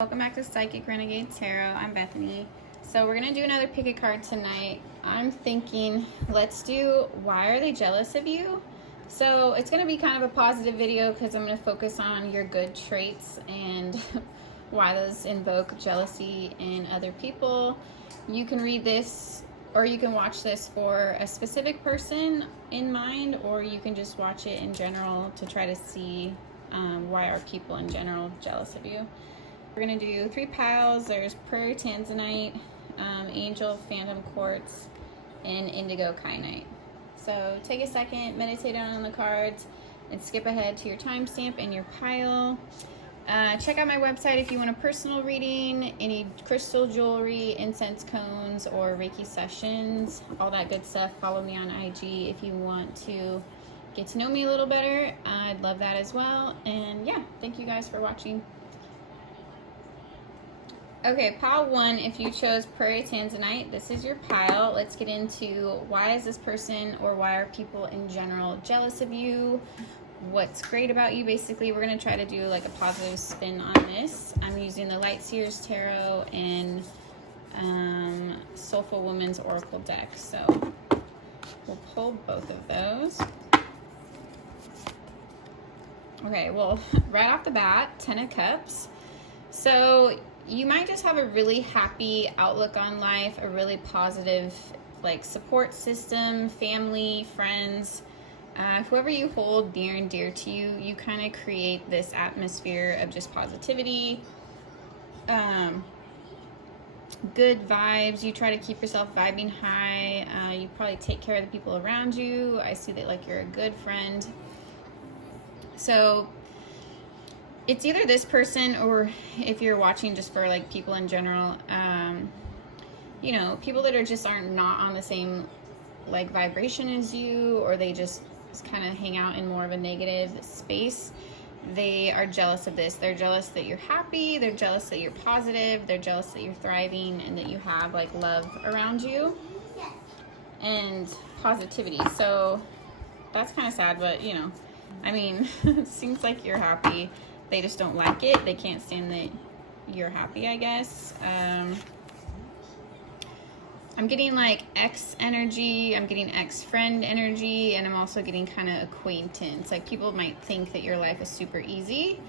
Welcome back to Psychic Renegade Tarot. I'm Bethany. So we're going to do another pick a card tonight. I'm thinking let's do why are they jealous of you? So it's going to be kind of a positive video because I'm going to focus on your good traits and why those invoke jealousy in other people. You can read this or you can watch this for a specific person in mind, or you can just watch it in general to try to see why are people in general jealous of you. We're going to do 3 piles. There's Prairie Tanzanite, Angel Phantom Quartz, and Indigo Kyanite. So take a second, meditate on the cards, and skip ahead to your timestamp and your pile. Check out my website if you want a personal reading, any crystal jewelry, incense cones, or Reiki Sessions, all that good stuff. Follow me on IG if you want to get to know me a little better. I'd love that as well. And yeah, thank you guys for watching. Okay, pile 1, if you chose Prairie Tanzanite, this is your pile. Let's get into why is this person or why are people in general jealous of you? What's great about you? Basically, we're going to try to do like a positive spin on this. I'm using the Light Seers Tarot and Soulful Woman's Oracle deck. So we'll pull both of those. Okay, well, right off the bat, 10 of Cups. So you might just have a really happy outlook on life, a really positive like support system, family, friends, whoever you hold near and dear to you. You kind of create this atmosphere of just positivity, good vibes. You try to keep yourself vibing high. You probably take care of the people around you. I see that like you're a good friend. So it's either this person, or if you're watching just for like people in general, you know, people that are just not on the same like vibration as you, or they just kind of hang out in more of a negative space. They are jealous of this. They're jealous that you're happy. They're jealous that you're positive. They're jealous that you're thriving and that you have like love around you and positivity. So that's kind of sad, but you know, I mean, it seems like you're happy. They just don't like it. They can't stand that you're happy, I guess. I'm getting like ex energy. I'm getting ex-friend energy. And I'm also getting kind of acquaintance. Like people might think that your life is super easy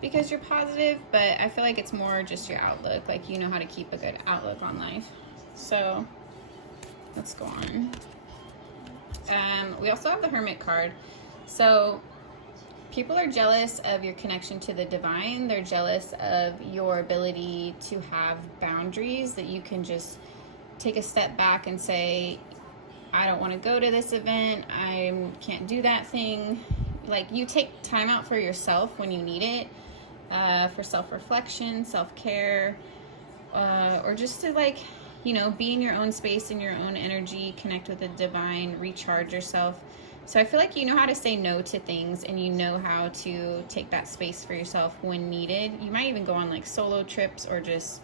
because you're positive. But I feel like it's more just your outlook. Like you know how to keep a good outlook on life. So let's go on. We also have the Hermit card. So people are jealous of your connection to the divine. They're jealous of your ability to have boundaries, that you can just take a step back and say, I don't want to go to this event. I can't do that thing. Like you take time out for yourself when you need it, for self-reflection, self-care, or just to like, you know, be in your own space, in your own energy, connect with the divine, recharge yourself. So I feel like you know how to say no to things, and you know how to take that space for yourself when needed. You might even go on like solo trips or just,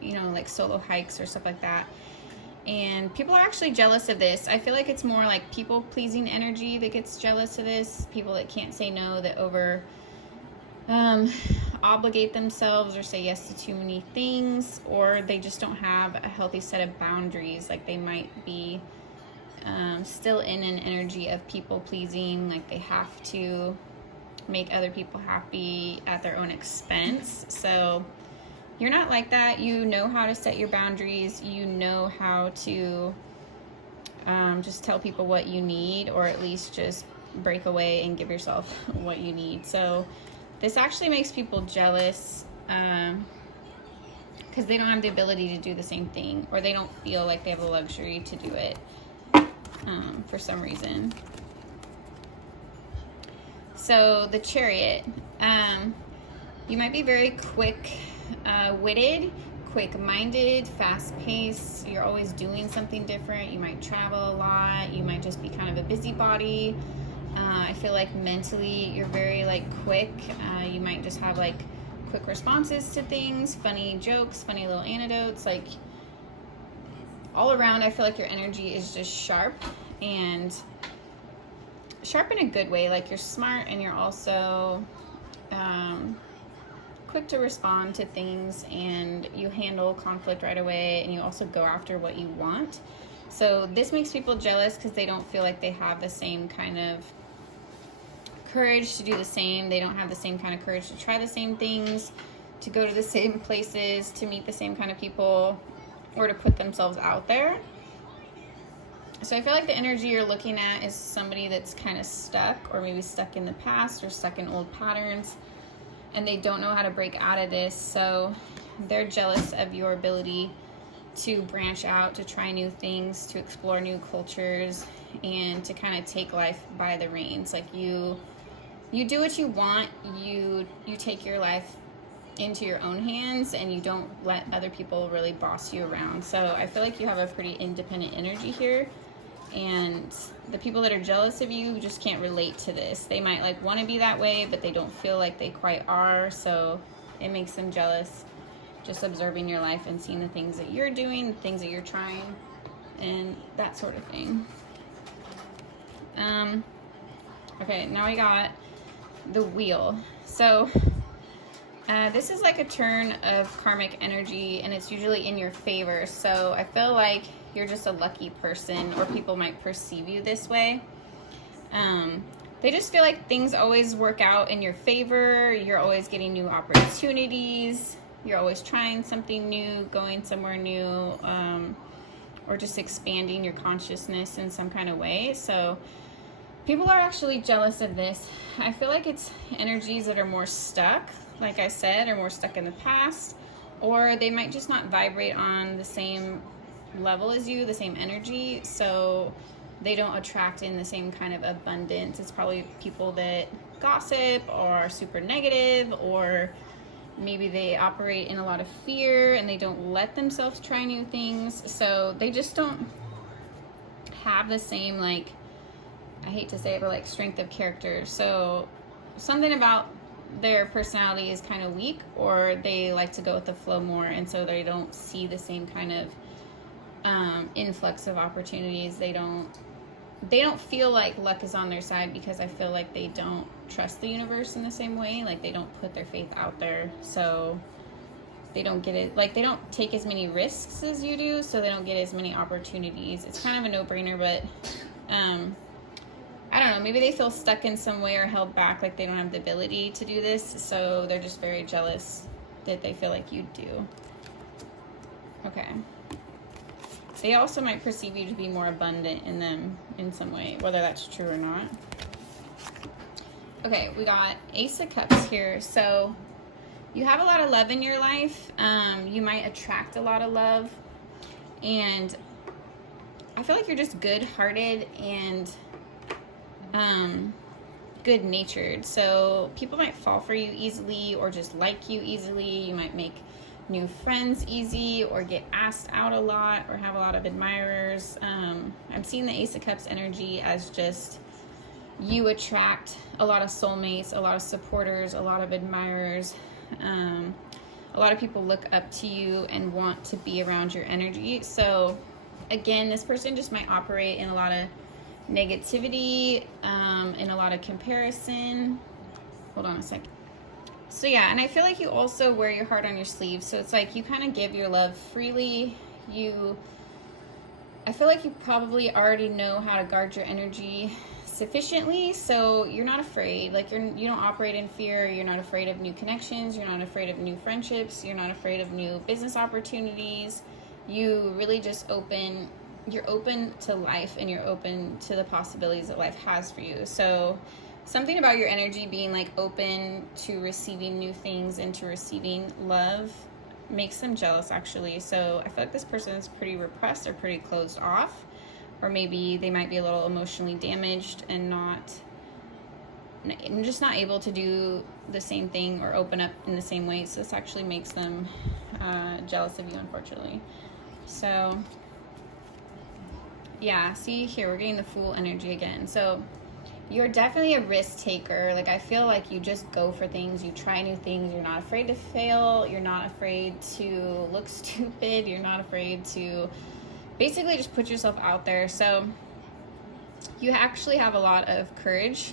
you know, like solo hikes or stuff like that. And people are actually jealous of this. I feel like it's more like people pleasing energy that gets jealous of this. People that can't say no, that over obligate themselves or say yes to too many things, or they just don't have a healthy set of boundaries. Like they might be still in an energy of people pleasing, like they have to make other people happy at their own expense. So you're not like that. You know how to set your boundaries. You know how to just tell people what you need, or at least just break away and give yourself what you need. So this actually makes people jealous because they don't have the ability to do the same thing, or they don't feel like they have the luxury to do it for some reason. So the Chariot, you might be very quick-witted, quick-minded, fast-paced. You're always doing something different. You might travel a lot. You might just be kind of a busybody. I feel like mentally you're very like quick. You might just have like quick responses to things, funny jokes, funny little anecdotes. Like all around, I feel like your energy is just sharp, and sharp in a good way. Like you're smart, and you're also quick to respond to things, and you handle conflict right away, and you also go after what you want. So this makes people jealous because they don't feel like they have the same kind of courage to do the same. They don't have the same kind of courage to try the same things, to go to the same places, to meet the same kind of people, or to put themselves out there. So I feel like the energy you're looking at is somebody that's kind of stuck, or maybe stuck in the past, or stuck in old patterns, and they don't know how to break out of this. So they're jealous of your ability to branch out, to try new things, to explore new cultures, and to kind of take life by the reins. Like you do what you want, you take your life into your own hands, and you don't let other people really boss you around. So I feel like you have a pretty independent energy here, and the people that are jealous of you just can't relate to this. They might like want to be that way, but they don't feel like they quite are, so it makes them jealous, just observing your life and seeing the things that you're doing, the things that you're trying, and that sort of thing. Okay, now we got the wheel. So this is like a turn of karmic energy, and it's usually in your favor. So I feel like you're just a lucky person, or people might perceive you this way. They just feel like things always work out in your favor. You're always getting new opportunities. You're always trying something new, going somewhere new, or just expanding your consciousness in some kind of way. So people are actually jealous of this. I feel like it's energies that are more stuck, like I said, or more stuck in the past, or they might just not vibrate on the same level as you, the same energy, so they don't attract in the same kind of abundance. It's probably people that gossip or are super negative, or maybe they operate in a lot of fear and they don't let themselves try new things. So they just don't have the same, like, I hate to say it, but like strength of character. So something about their personality is kind of weak, or they like to go with the flow more, and so they don't see the same kind of influx of opportunities. They don't feel like luck is on their side, because I feel like they don't trust the universe in the same way. Like they don't put their faith out there, so they don't get it. Like they don't take as many risks as you do, so they don't get as many opportunities. It's kind of a no-brainer, but I don't know, maybe they feel stuck in some way or held back, like they don't have the ability to do this, so they're just very jealous that they feel like you do. Okay. They also might perceive you to be more abundant in them in some way, whether that's true or not. Okay, we got Ace of Cups here. So you have a lot of love in your life. You might attract a lot of love. And I feel like you're just good-hearted and good-natured. So people might fall for you easily, or just like you easily. You might make new friends easy, or get asked out a lot, or have a lot of admirers. I'm seeing the Ace of Cups energy as just you attract a lot of soulmates, a lot of supporters, a lot of admirers. A lot of people look up to you and want to be around your energy. So again, this person just might operate in a lot of negativity, in a lot of comparison. Hold on a second. So yeah, and I feel like you also wear your heart on your sleeve. So it's like you kind of give your love freely. I feel like you probably already know how to guard your energy sufficiently, so you're not afraid. Like you don't operate in fear. You're not afraid of new connections. You're not afraid of new friendships. You're not afraid of new business opportunities. You really just you're open to life, and you're open to the possibilities that life has for you. So something about your energy being like open to receiving new things and to receiving love makes them jealous, actually. So I feel like this person is pretty repressed or pretty closed off, or maybe they might be a little emotionally damaged and just not able to do the same thing or open up in the same way. So this actually makes them jealous of you, unfortunately. So yeah, see here, we're getting the Fool energy again. So you're definitely a risk taker. Like I feel like you just go for things, you try new things, you're not afraid to fail, you're not afraid to look stupid, you're not afraid to basically just put yourself out there. So you actually have a lot of courage,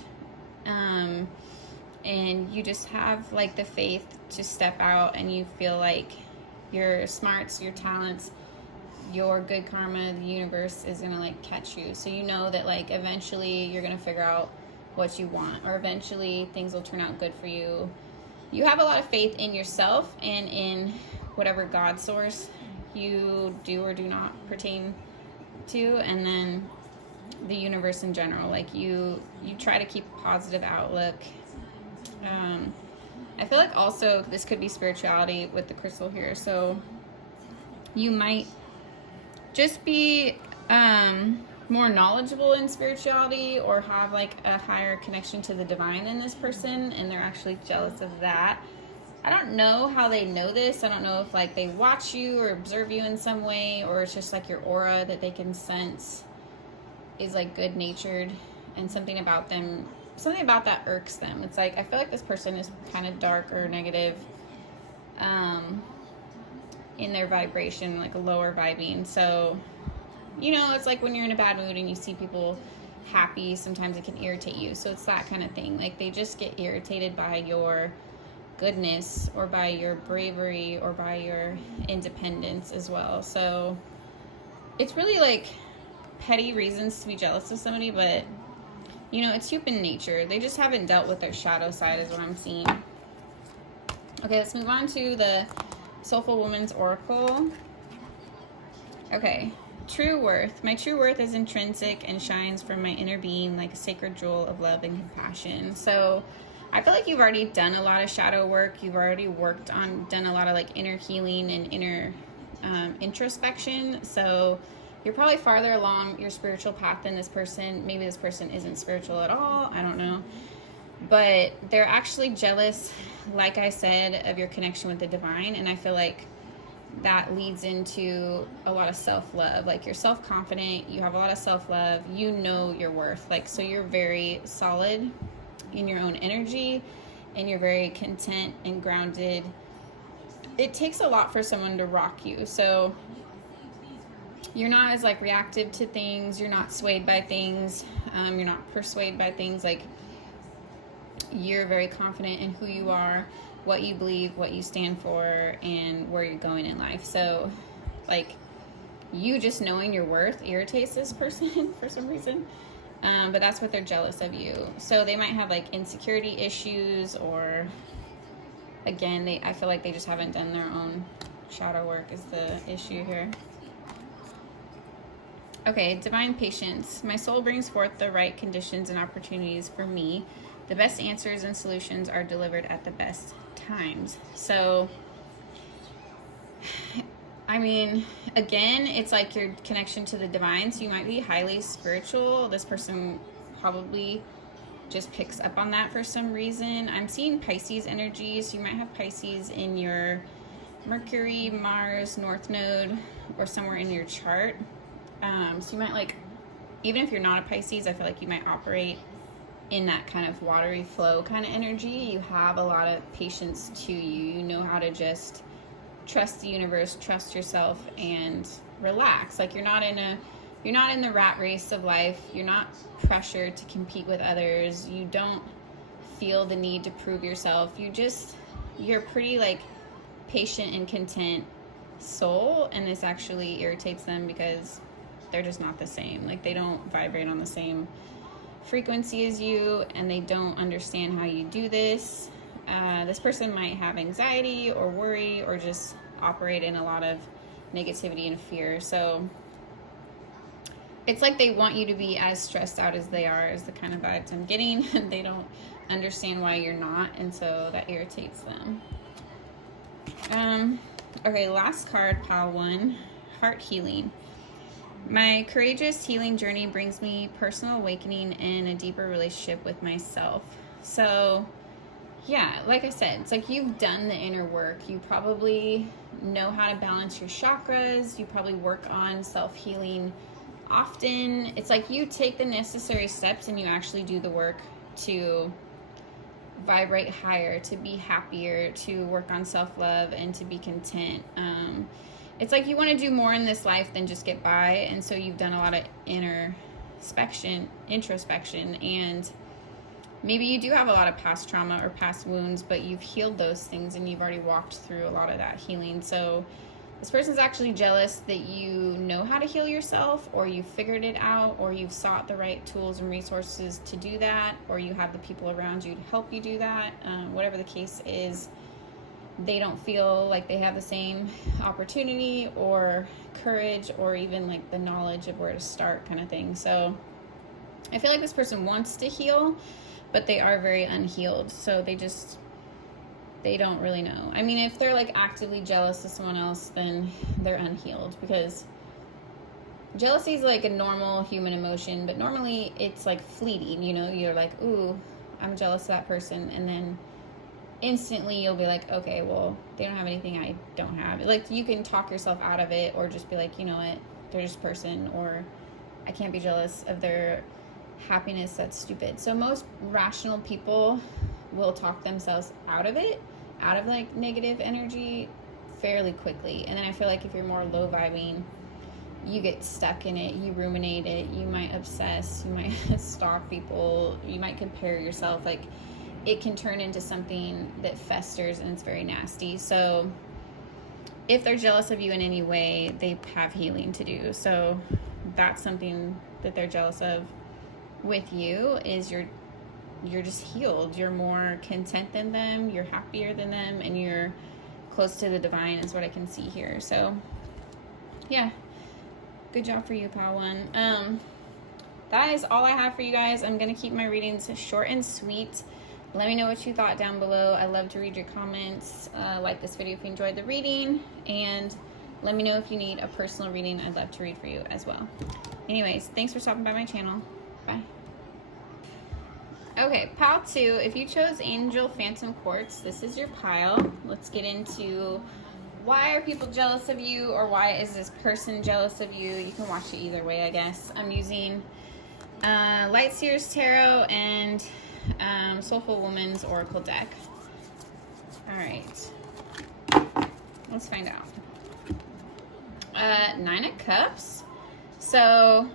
and you just have like the faith to step out, and you feel like your smarts, your talents, your good karma, the universe is gonna like catch you. So you know that like eventually you're gonna figure out what you want, or eventually things will turn out good for you. You have a lot of faith in yourself and in whatever God source you do or do not pertain to, and then the universe in general. Like you try to keep a positive outlook. I feel like also this could be spirituality with the crystal here. So you might just be more knowledgeable in spirituality, or have like a higher connection to the divine than this person, and they're actually jealous of that. I don't know how they know this. I don't know if like they watch you or observe you in some way, or it's just like your aura that they can sense is like good natured, and something about them, something about that irks them. It's like I feel like this person is kind of dark or negative in their vibration, like a lower vibing. So you know, it's like when you're in a bad mood and you see people happy, sometimes it can irritate you. So it's that kind of thing. Like they just get irritated by your goodness, or by your bravery, or by your independence as well. So it's really like petty reasons to be jealous of somebody, but you know, it's human nature. They just haven't dealt with their shadow side is what I'm seeing. Okay, let's move on to the Soulful Woman's Oracle. Okay. True worth. My true worth is intrinsic and shines from my inner being like a sacred jewel of love and compassion. So I feel like you've already done a lot of shadow work. You've already done a lot of like inner healing and inner introspection. So you're probably farther along your spiritual path than this person. Maybe this person isn't spiritual at all. I don't know. But they're actually jealous, like I said, of your connection with the divine. And I feel like that leads into a lot of self-love. Like you're self-confident, you have a lot of self-love, you know your worth. Like, so you're very solid in your own energy, and you're very content and grounded. It takes a lot for someone to rock you. So you're not as like reactive to things, you're not swayed by things, you're not persuaded by things. Like you're very confident in who you are, what you believe, what you stand for, and where you're going in life. So like you just knowing your worth irritates this person for some reason, but that's what they're jealous of you. So they might have like insecurity issues, or again, I feel like they just haven't done their own shadow work is the issue here. Okay, divine patience. My soul brings forth the right conditions and opportunities for me. The best answers and solutions are delivered at the best times. So, I mean, again, it's like your connection to the divine. So you might be highly spiritual. This person probably just picks up on that for some reason. I'm seeing Pisces energy. So you might have Pisces in your Mercury, Mars, North Node, or somewhere in your chart. So you might like, even if you're not a Pisces, I feel like you might operate in that kind of watery flow kind of energy. You have a lot of patience to you. You know how to just trust the universe, trust yourself, and relax. Like you're not in the rat race of life. You're not pressured to compete with others. You don't feel the need to prove yourself. You're pretty like patient and content soul, and this actually irritates them because they're just not the same. Like they don't vibrate on the same frequency as you, and they don't understand how you do this. This person might have anxiety or worry, or just operate in a lot of negativity and fear. So it's like they want you to be as stressed out as they are, is the kind of vibes I'm getting. They don't understand why you're not, and so that irritates them. Okay, last card, pile 1, heart healing. My courageous healing journey brings me personal awakening and a deeper relationship with myself. So yeah, like I said, it's like you've done the inner work. You probably know how to balance your chakras. You probably work on self-healing often. It's like you take the necessary steps and you actually do the work to vibrate higher, to be happier, to work on self-love, and to be content. It's like you want to do more in this life than just get by, and so you've done a lot of introspection, and maybe you do have a lot of past trauma or past wounds, but you've healed those things and you've already walked through a lot of that healing. So this person's actually jealous that you know how to heal yourself, or you figured it out, or you've sought the right tools and resources to do that, or you have the people around you to help you do that. Whatever the case is, they don't feel like they have the same opportunity or courage or even like the knowledge of where to start, kind of thing. So I feel like this person wants to heal, but they are very unhealed. So they don't really know. I mean, if they're like actively jealous of someone else, then they're unhealed, because jealousy is like a normal human emotion, but normally it's like fleeting, you know, you're like, ooh, I'm jealous of that person. And then instantly you'll be like, okay, well, they don't have anything I don't have. Like, you can talk yourself out of it, or just be like, you know what, they're just a person, or I can't be jealous of their happiness. That's stupid. So most rational people will talk themselves out of it, out of like negative energy fairly quickly. And then I feel like if you're more low vibing, you get stuck in it, you ruminate it, you might obsess, you might stalk people, you might compare yourself. Like, it can turn into something that festers and it's very nasty. So if they're jealous of you in any way, they have healing to do. So that's something that they're jealous of with you, is you're just healed. You're more content than them, you're happier than them, and you're close to the divine is what I can see here. So yeah, good job for you, pal one. That is all I have for you guys. I'm gonna keep my readings short and sweet. Let me know what you thought down below. I love to read your comments. Like this video if you enjoyed the reading, and let me know if you need a personal reading. I'd love to read for you as well. Anyways, thanks for stopping by my channel. Bye. Okay, pile 2, if you chose Angel Phantom Quartz, this is your pile. Let's get into why are people jealous of you, or why is this person jealous of you. You can watch it either way, I guess. I'm using Light Seers Tarot and Soulful Woman's Oracle deck. Alright, let's find out. 9 of Cups. So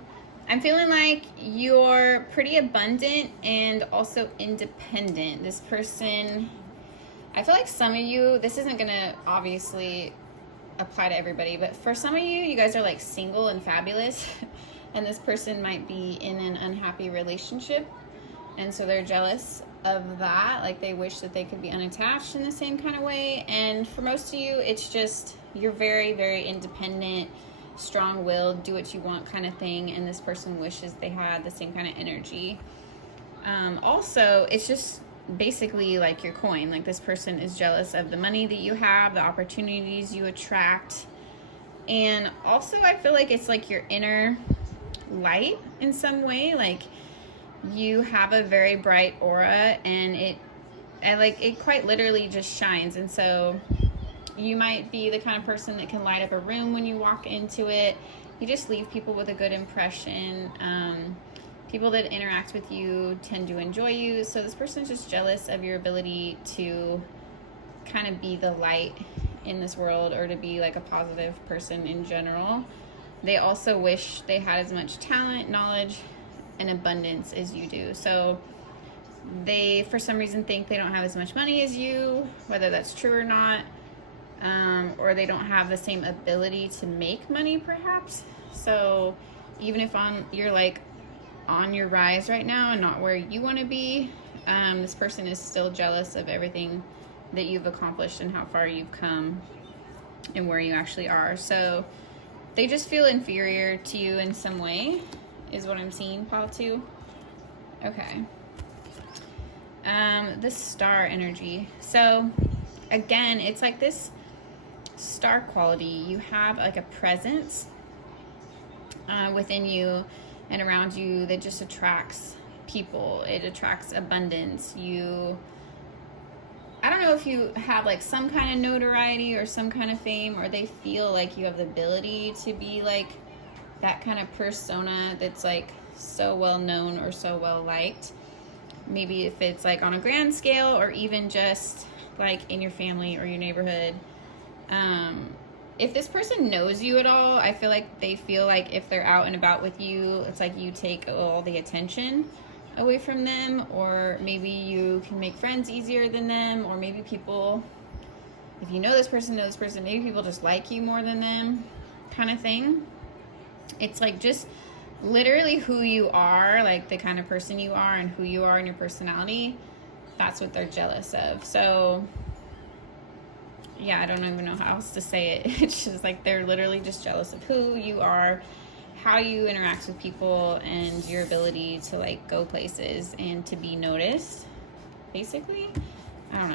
I'm feeling like you're pretty abundant and also independent. This person, I feel like some of you, this isn't going to obviously apply to everybody, but for some of you, you guys are like single and fabulous, and this person might be in an unhappy relationship, and so they're jealous of that. Like, they wish that they could be unattached in the same kind of way. And for most of you, it's just you're very, very independent, strong-willed, do what you want kind of thing, and this person wishes they had the same kind of energy. Also, it's just basically like your coin. Like, this person is jealous of the money that you have, the opportunities you attract, and also I feel like it's like your inner light in some way. Like, you have a very bright aura, and it quite literally just shines. And so you might be the kind of person that can light up a room when you walk into it. You just leave people with a good impression. People that interact with you tend to enjoy you. So this person's just jealous of your ability to kind of be the light in this world, or to be like a positive person in general. They also wish they had as much talent, knowledge, and abundance as you do. So they, for some reason, think they don't have as much money as you, whether that's true or not. Or they don't have the same ability to make money, perhaps. So even if you're like on your rise right now and not where you want to be, this person is still jealous of everything that you've accomplished and how far you've come and where you actually are. So they just feel inferior to you in some way, is what I'm seeing, pile 2. Okay. The star energy. So again, it's like this star quality. You have like a presence within you and around you that just attracts people. It attracts abundance. I don't know if you have like some kind of notoriety or some kind of fame, or they feel like you have the ability to be like that kind of persona that's like so well known or so well liked. Maybe if it's like on a grand scale, or even just like in your family or your neighborhood. If this person knows you at all, I feel like they feel like if they're out and about with you, it's like you take all the attention. away from them, or maybe you can make friends easier than them, or maybe people, if you know this person, maybe people just like you more than them, kind of thing. It's like just literally who you are, like the kind of person you are and who you are and your personality. That's what they're jealous of. So yeah, I don't even know how else to say it. It's just like they're literally just jealous of who you are, how you interact with people, and your ability to like go places and to be noticed, basically. I don't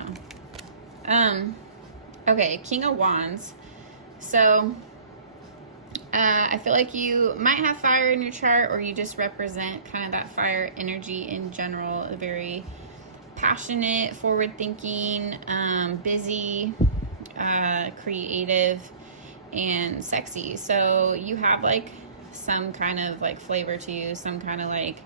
know. Okay, King of Wands. So I feel like you might have fire in your chart, or you just represent kind of that fire energy in general. A very passionate, forward-thinking, busy, creative, and sexy. So you have like some kind of like flavor to you, some kind of like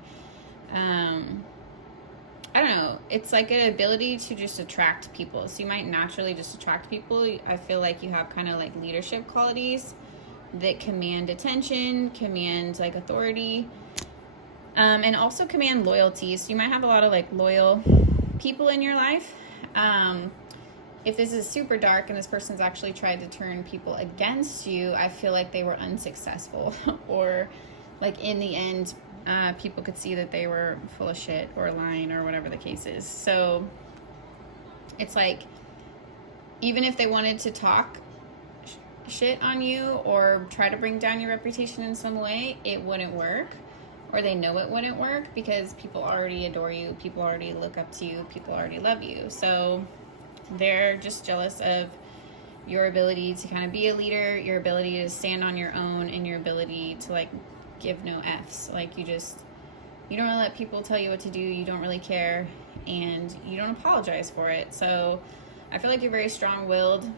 I don't know, it's like an ability to just attract people. So you might naturally just attract people. I feel like you have kind of like leadership qualities that command attention, command like authority, and also command loyalty. So you might have a lot of like loyal people in your life. If this is super dark and this person's actually tried to turn people against you, I feel like they were unsuccessful, or like in the end, people could see that they were full of shit or lying or whatever the case is. So it's like, even if they wanted to talk shit on you or try to bring down your reputation in some way, it wouldn't work, or they know it wouldn't work, because people already adore you, people already look up to you, people already love you. So they're just jealous of your ability to kind of be a leader, your ability to stand on your own, and your ability to like give no F's. Like you don't really let people tell you what to do, you don't really care, and you don't apologize for it. So I feel like you're very strong-willed,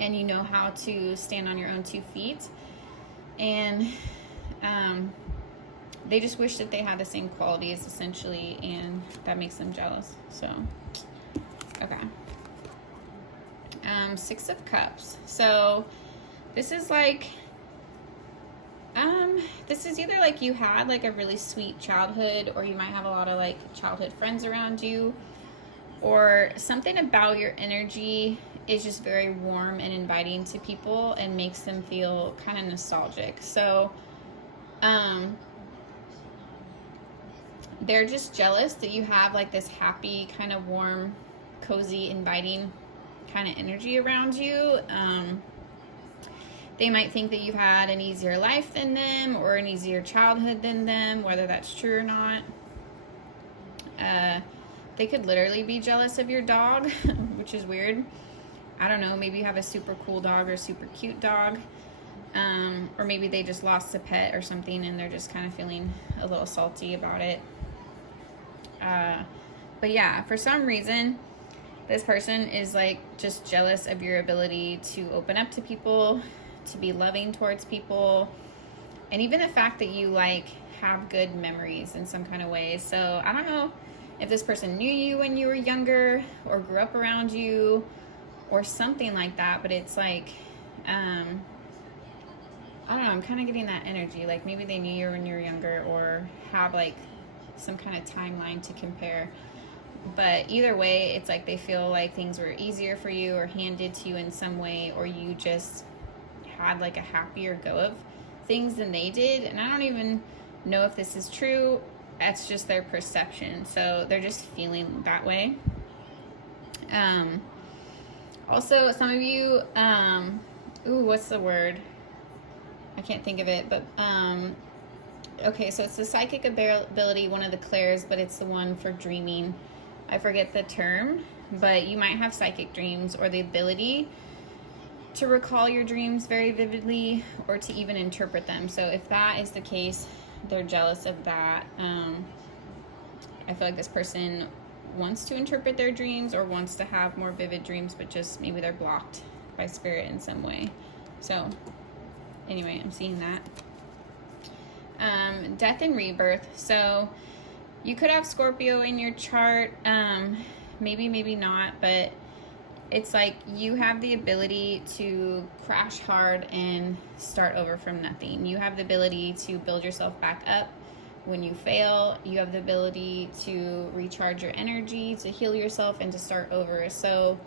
and you know how to stand on your own 2 feet, and they just wish that they had the same qualities essentially, and that makes them jealous. So okay. 6 of Cups. So this is like this is either like you had like a really sweet childhood, or you might have a lot of like childhood friends around you, or something about your energy is just very warm and inviting to people and makes them feel kind of nostalgic. So they're just jealous that you have like this happy, kind of warm, cozy, inviting kind of energy around you. They might think that you've had an easier life than them, or an easier childhood than them, whether that's true or not. They could literally be jealous of your dog, which is weird. I don't know, maybe you have a super cool dog or a super cute dog, or maybe they just lost a pet or something and they're just kind of feeling a little salty about it. But yeah, for some reason, this person is like just jealous of your ability to open up to people, to be loving towards people, and even the fact that you like have good memories in some kind of ways. So I don't know if this person knew you when you were younger, or grew up around you, or something like that, but it's like I don't know, I'm kind of getting that energy, like maybe they knew you when you were younger, or have like some kind of timeline to compare. But either way, it's like they feel like things were easier for you, or handed to you in some way, or you just had like a happier go of things than they did. And I don't even know if this is true. That's just their perception. So they're just feeling that way. Also, some of you, what's the word? I can't think of it, but okay, so it's the psychic ability, one of the clairs, but it's the one for dreaming. I forget the term, but you might have psychic dreams, or the ability to recall your dreams very vividly, or to even interpret them. So if that is the case, they're jealous of that. I feel like this person wants to interpret their dreams, or wants to have more vivid dreams, but just maybe they're blocked by spirit in some way. So anyway, I'm seeing that. Death and rebirth. So you could have Scorpio in your chart, maybe not, but it's like you have the ability to crash hard and start over from nothing. You have the ability to build yourself back up when you fail, you have the ability to recharge your energy, to heal yourself, and to start over. So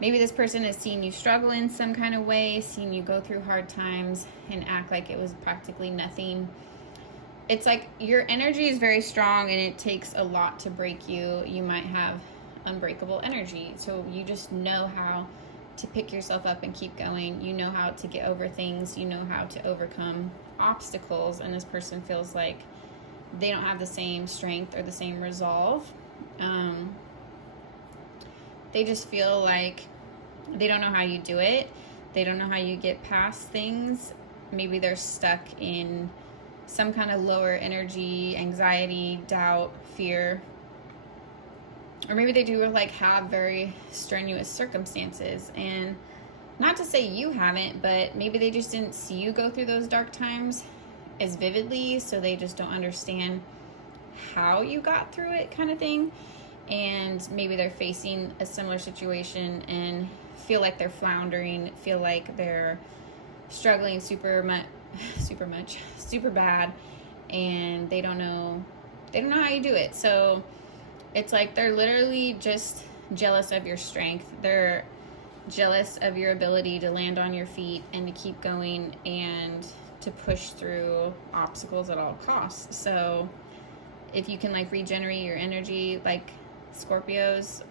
maybe this person has seen you struggle in some kind of way, seen you go through hard times and act like it was practically nothing. It's like your energy is very strong and it takes a lot to break you. You might have unbreakable energy. So you just know how to pick yourself up and keep going. You know how to get over things. You know how to overcome obstacles. And this person feels like they don't have the same strength or the same resolve. They just feel like they don't know how you do it. They don't know how you get past things. Maybe they're stuck in some kind of lower energy, anxiety, doubt, fear. Or maybe they do like have very strenuous circumstances. And not to say you haven't, but maybe they just didn't see you go through those dark times as vividly, so they just don't understand how you got through it, kind of thing. And maybe they're facing a similar situation and feel like they're floundering, feel like they're struggling super bad, and they don't know how you do it. So it's like they're literally just jealous of your strength. They're jealous of your ability to land on your feet and to keep going and to push through obstacles at all costs. So if you can like regenerate your energy, like Scorpios,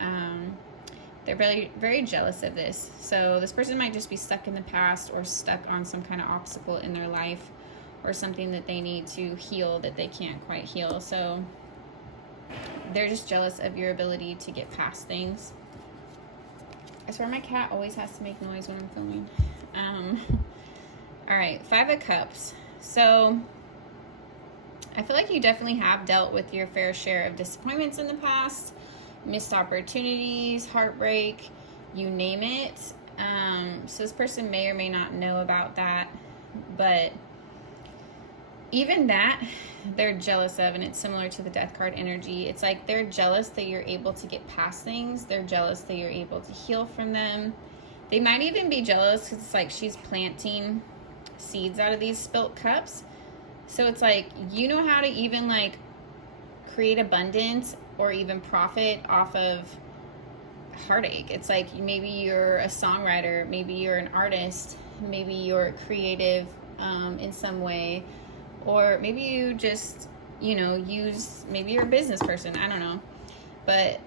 they're very, very jealous of this. So this person might just be stuck in the past or stuck on some kind of obstacle in their life or something that they need to heal that they can't quite heal. So they're just jealous of your ability to get past things. I swear my cat always has to make noise when I'm filming. All right, 5 of Cups. So I feel like you definitely have dealt with your fair share of disappointments in the past, missed opportunities, heartbreak, you name it. So this person may or may not know about that, but even that they're jealous of, and it's similar to the Death card energy. It's like they're jealous that you're able to get past things. They're jealous that you're able to heal from them. They might even be jealous because it's like she's planting seeds out of these spilt cups. So it's like, you know how to even like create abundance or even profit off of heartache. It's like maybe you're a songwriter, maybe you're an artist, maybe you're creative in some way, or maybe you just, maybe you're a business person, I don't know. But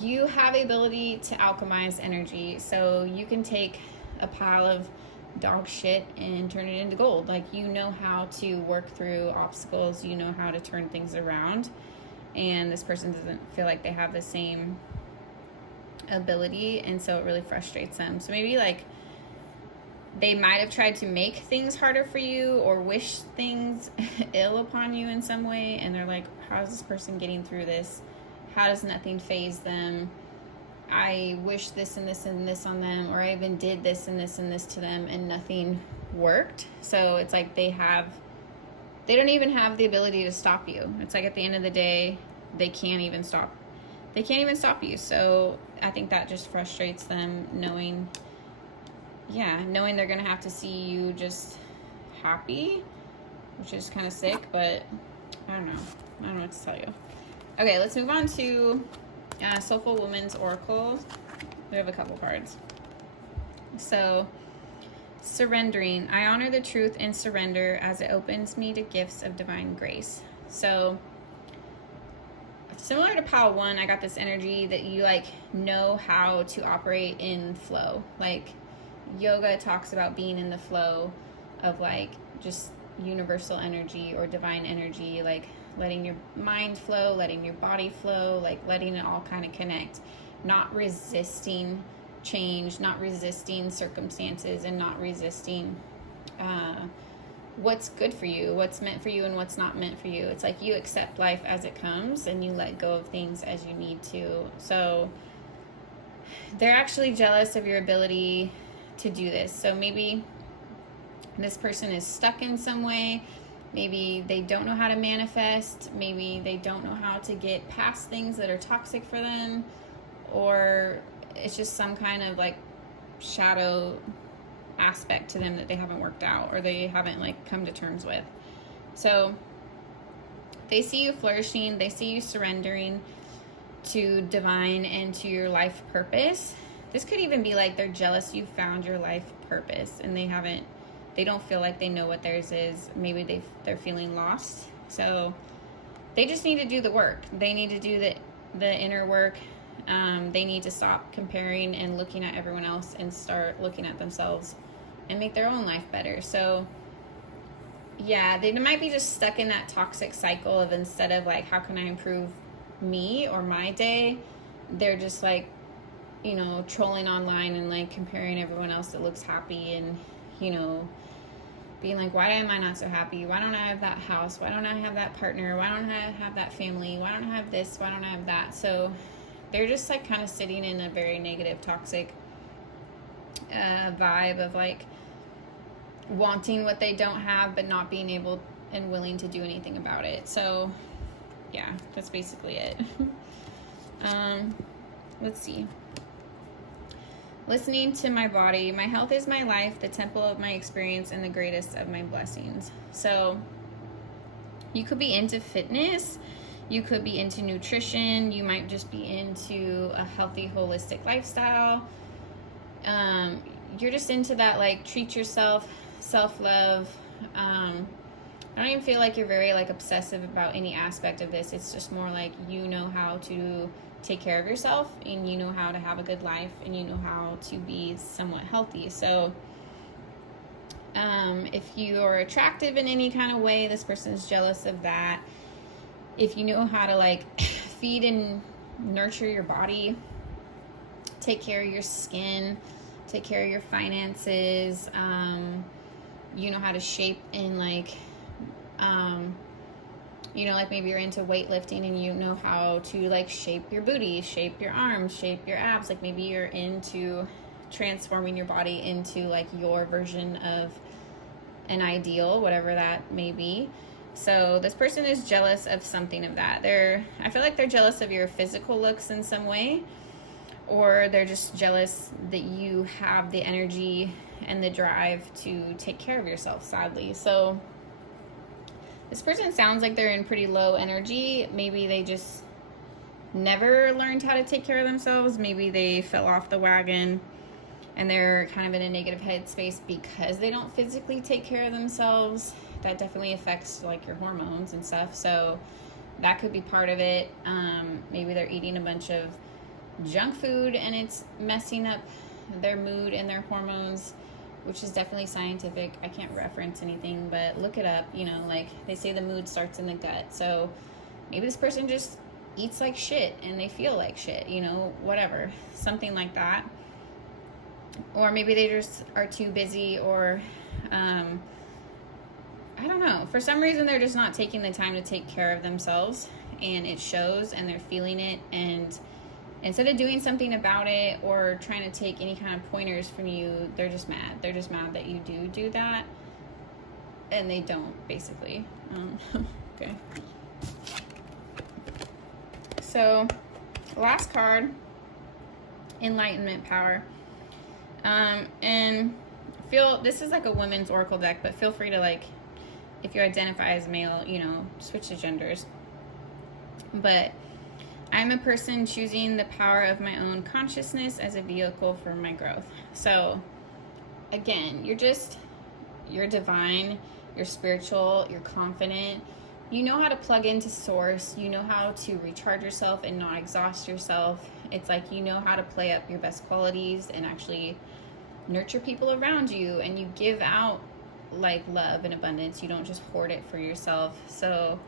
you have the ability to alchemize energy. So you can take a pile of dog shit and turn it into gold. Like, you know how to work through obstacles, you know how to turn things around. And this person doesn't feel like they have the same ability, and so it really frustrates them. So maybe like they might have tried to make things harder for you or wish things ill upon you in some way, and they're like, how is this person getting through this? How does nothing faze them? I wish this and this and this on them, or I even did this and this and this to them and nothing worked. So it's like they don't even have the ability to stop you. It's like at the end of the day, they can't even stop you. So I think that just frustrates them, knowing they're gonna have to see you just happy, which is kind of sick, but I don't know what to tell you. Okay, let's move on to Soulful Woman's Oracle. We have a couple cards. So, surrendering. I honor the truth and surrender as it opens me to gifts of divine grace. So, similar to Pile 1, I got this energy that you know how to operate in flow. Like, yoga talks about being in the flow of just universal energy or divine energy, letting your mind flow, letting your body flow, letting it all kind of connect, not resisting change, not resisting circumstances, and not resisting what's good for you, what's meant for you, and what's not meant for you. It's like you accept life as it comes and you let go of things as you need to. So they're actually jealous of your ability to do this. So maybe this person is stuck in some way. Maybe they don't know how to manifest. Maybe they don't know how to get past things that are toxic for them. Or it's just some kind of shadow aspect to them that they haven't worked out or they haven't come to terms with. So they see you flourishing, they see you surrendering to divine and to your life purpose. This could even be like they're jealous you found your life purpose and they don't feel like they know what theirs is. Maybe they're feeling lost. So they just need to do the work. They need to do the inner work. They need to stop comparing and looking at everyone else and start looking at themselves and make their own life better. So yeah, they might be just stuck in that toxic cycle of, instead of like, how can I improve me or my day, they're just like, you know, trolling online and like comparing everyone else that looks happy, and, you know, being like, why am I not so happy? Why don't I have that house? Why don't I have that partner? Why don't I have that family? Why don't I have this? Why don't I have that? So they're just like kind of sitting in a very negative, toxic vibe of like wanting what they don't have, but not being able and willing to do anything about it. So yeah, that's basically it. Let's see. Listening to my body. My health is my life, the temple of my experience, and the greatest of my blessings. So you could be into fitness. You could be into nutrition. You might just be into a healthy, holistic lifestyle. You're just into that, like, treat yourself, self-love. I don't even feel like you're very, like, obsessive about any aspect of this. It's just more like you know how to take care of yourself, and you know how to have a good life, and you know how to be somewhat healthy. So if you're attractive in any kind of way, this person is jealous of that. If you know how to like feed and nurture your body, take care of your skin, take care of your finances, you know how to shape and like you know, like maybe you're into weightlifting and you know how to like shape your booty, shape your arms, shape your abs. Like maybe you're into transforming your body into like your version of an ideal, whatever that may be. So this person is jealous of something of that. I feel like they're jealous of your physical looks in some way, or they're just jealous that you have the energy and the drive to take care of yourself, sadly. So this person sounds like they're in pretty low energy. Maybe they just never learned how to take care of themselves. Maybe they fell off the wagon and they're kind of in a negative headspace because they don't physically take care of themselves. That definitely affects like your hormones and stuff. So that could be part of it. Maybe they're eating a bunch of junk food and it's messing up their mood and their hormones, which is definitely scientific. I can't reference anything, but look it up. You know, like they say the mood starts in the gut. So maybe this person just eats like shit and they feel like shit, you know, whatever, something like that. Or maybe they just are too busy, or I don't know. For some reason, they're just not taking the time to take care of themselves, and it shows, and they're feeling it. And instead of doing something about it or trying to take any kind of pointers from you, they're just mad. They're just mad that you do that, and they don't, basically. Okay. So, last card, Enlightenment Power. And this is like a women's oracle deck, but feel free to, like, if you identify as male, you know, switch the genders. But I'm a person choosing the power of my own consciousness as a vehicle for my growth. So again, you're divine, you're spiritual, you're confident. You know how to plug into source. You know how to recharge yourself and not exhaust yourself. It's like you know how to play up your best qualities and actually nurture people around you, and you give out like love and abundance. You don't just hoard it for yourself. So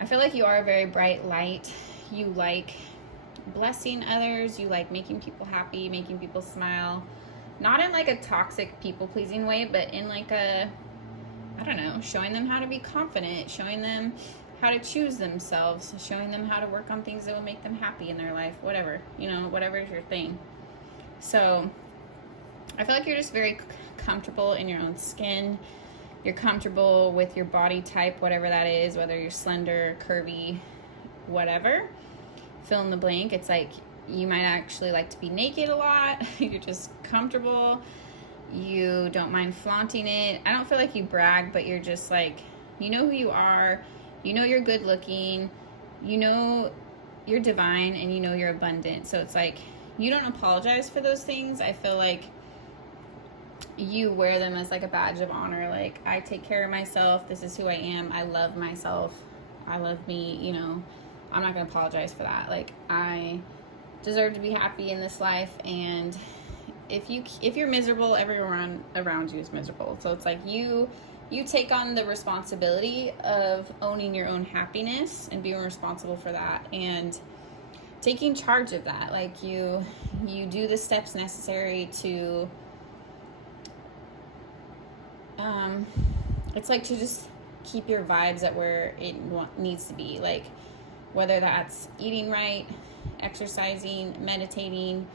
I feel like you are a very bright light. You like blessing others. You like making people happy, making people smile. Not in like a toxic people-pleasing way, but in like a, I don't know, showing them how to be confident, showing them how to choose themselves, showing them how to work on things that will make them happy in their life, whatever, you know, whatever is your thing. So I feel like you're just very comfortable in your own skin. You're comfortable with your body type, whatever that is, whether you're slender, curvy, whatever. Fill in the blank. It's like you might actually like to be naked a lot. You're just comfortable. You don't mind flaunting it. I don't feel like you brag, but you're just like, you know who you are. You know you're good looking, you know you're divine, and you know you're abundant. So it's like, you don't apologize for those things. I feel like you wear them as like a badge of honor. Like, I take care of myself. This is who I am. I love myself. I love me, you know. I'm not going to apologize for that. Like, I deserve to be happy in this life, and if you're miserable, everyone around you is miserable. So it's like you take on the responsibility of owning your own happiness and being responsible for that and taking charge of that. Like, you do the steps necessary to it's like to just keep your vibes at where it needs to be. Like, whether that's eating right, exercising, meditating,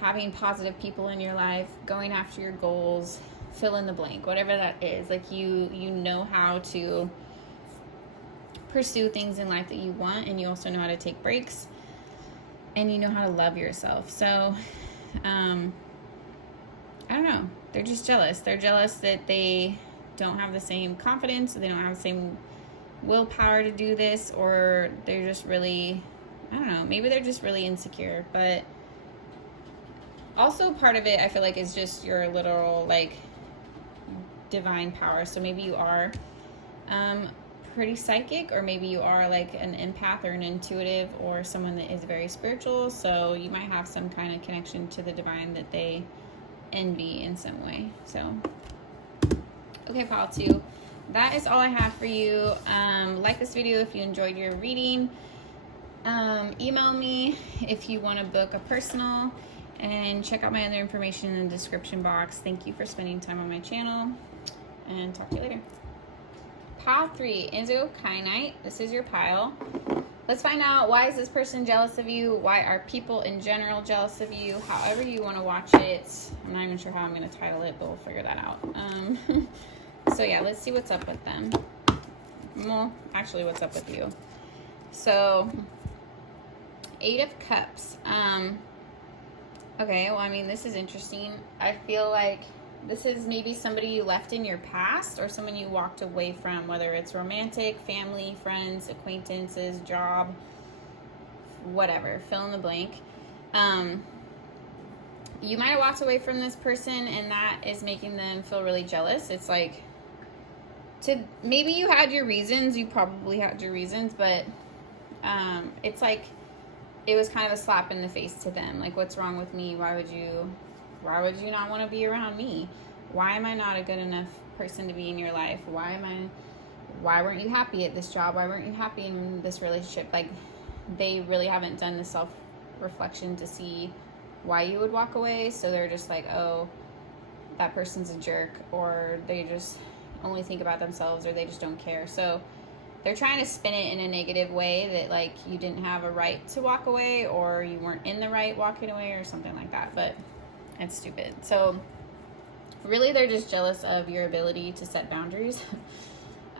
having positive people in your life, going after your goals, fill in the blank, whatever that is. Like, you know how to pursue things in life that you want, and you also know how to take breaks, and you know how to love yourself. So I don't know, they're just jealous. They're jealous that they don't have the same confidence, they don't have the same willpower to do this, or they're just really, I don't know, maybe they're just really insecure. But also part of it, I feel like, is just your literal like divine power. So maybe you are pretty psychic, or maybe you are like an empath or an intuitive, or someone that is very spiritual. So you might have some kind of connection to the divine that they envy in some way. So okay, pile 2, that is all I have for you. Like this video if you enjoyed your reading. Email me if you want to book a personal, and check out my other information in the description box. Thank you for spending time on my channel, and talk to you later. Pile 3, ʀᴇᴇጵɁ. This is your pile. Let's find out, why is this person jealous of you? Why are people in general jealous of you? However you want to watch it. I'm not even sure how I'm going to title it, but we'll figure that out. So yeah, let's see what's up with them. Well, actually, what's up with you? So, 8 of Cups. Okay, well, I mean, this is interesting. I feel like this is maybe somebody you left in your past, or someone you walked away from, whether it's romantic, family, friends, acquaintances, job, whatever, fill in the blank. You might have walked away from this person, and that is making them feel really jealous. It's like, maybe you had your reasons, you probably had your reasons, but it's like it was kind of a slap in the face to them. Like, what's wrong with me? Why would you not want to be around me? Why am I not a good enough person to be in your life? Why weren't you happy at this job? Why weren't you happy in this relationship? Like, they really haven't done the self-reflection to see why you would walk away. So they're just like, oh, that person's a jerk, or they just only think about themselves, or they just don't care. So they're trying to spin it in a negative way, that like you didn't have a right to walk away, or you weren't in the right walking away, or something like that. But it's stupid. So really, they're just jealous of your ability to set boundaries.